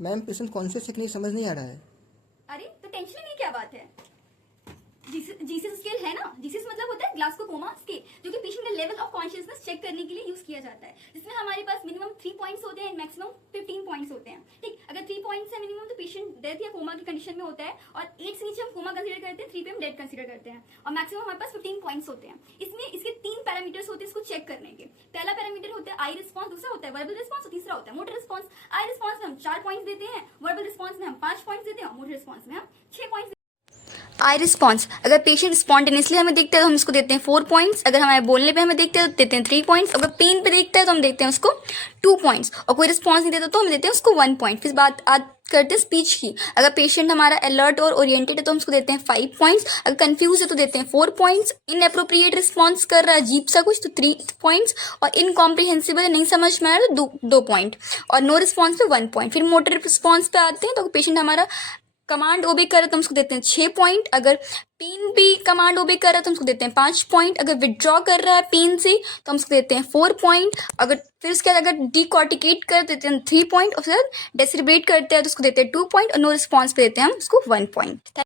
Ma'am patient conscious है कि नहीं समझ नहीं आ रहा है। अरे तो टेंशन लेने की क्या बात है। जीसीएस स्केल है ना, जीसीएस मतलब होता है ग्लासको कोमा स्केल, जो कि पेशेंट का लेवल ऑफ कॉन्शियसनेस चेक करने के लिए यूज किया जाता है, जिसमें हमारे पास मिनिमम 3 पॉइंट्स होते हैं, मैक्सिमम 15 पॉइंट्स होते हैं। ठीक, अगर 3 पॉइंट्स है मिनिमम तो पेशेंट डेथ या कोमा की कंडीशन में होता है, और 8 से नीचे हम कोमा कंसीडर करते हैं, 3 पे हम डेथ कंसीडर करते हैं, और मैक्सिमम हमारे पास 15 पॉइंट्स होते हैं। इसमें इसके 3 पैरामीटर्स होते हैं इसको चेक करने के। पहला पैरामीटर होता है आई रिस्पॉन्स, दूसरा होता है वर्बल रिस्पॉन्स, और तीसरा होता है मोटर रिस्पॉन्स। आई रिस्पॉन्स में हम 4 पॉइंट्स देते हैं, वर्बल रिस्पॉन्स में हम 5 पॉइंट्स देते हैं, और मोटर रिस्पॉन्स में हम 6 पॉइंट्स। आई रिस्पॉन्स, अगर पेशेंट स्पॉन्टेनियसली हमें देखता है तो हम इसको देते हैं 4 पॉइंट्स, अगर हमारे बोलने पे हमें देखते हैं तो देते हैं 3 पॉइंट्स, अगर पेन पे देखता है तो हम देते हैं उसको 2 पॉइंट्स, और कोई रिस्पॉन्स नहीं देता तो हम देते हैं उसको 1 पॉइंट। फिर बात करते हैं स्पीच की। अगर पेशेंट हमारा अलर्ट और ओरिएंटेड है तो हम उसको देते हैं 5 पॉइंट्स, अगर कंफ्यूज है तो देते हैं 4 पॉइंट्स, इनअप्रोप्रिएट रिस्पॉन्स कर रहा है अजीब सा कुछ तो 3 पॉइंट्स, और इनकॉम्प्रिहेंसिबल नहीं समझ में आ रहा तो 2 पॉइंट, और नो रिस्पॉन्स पे 1 पॉइंट। फिर मोटर रिस्पॉन्स पे आते हैं तो पेशेंट हमारा कमांड ओबे कर रहा है तो हम उसको देते हैं 6 पॉइंट, अगर पेन भी कमांड ओबे कर रहा है तो हम उसको देते हैं 5 पॉइंट, अगर विड्रॉ कर रहा है पेन से तो हम उसको देते हैं 4 पॉइंट, अगर फिर उसके बाद अगर डिकॉर्टिकेट कर देते हैं 3 पॉइंट, और फिर डेसिब्रेट करते हैं तो उसको देते हैं 2 पॉइंट, और नो रिस्पॉन्स पे देते हैं हम उसको 1 पॉइंट।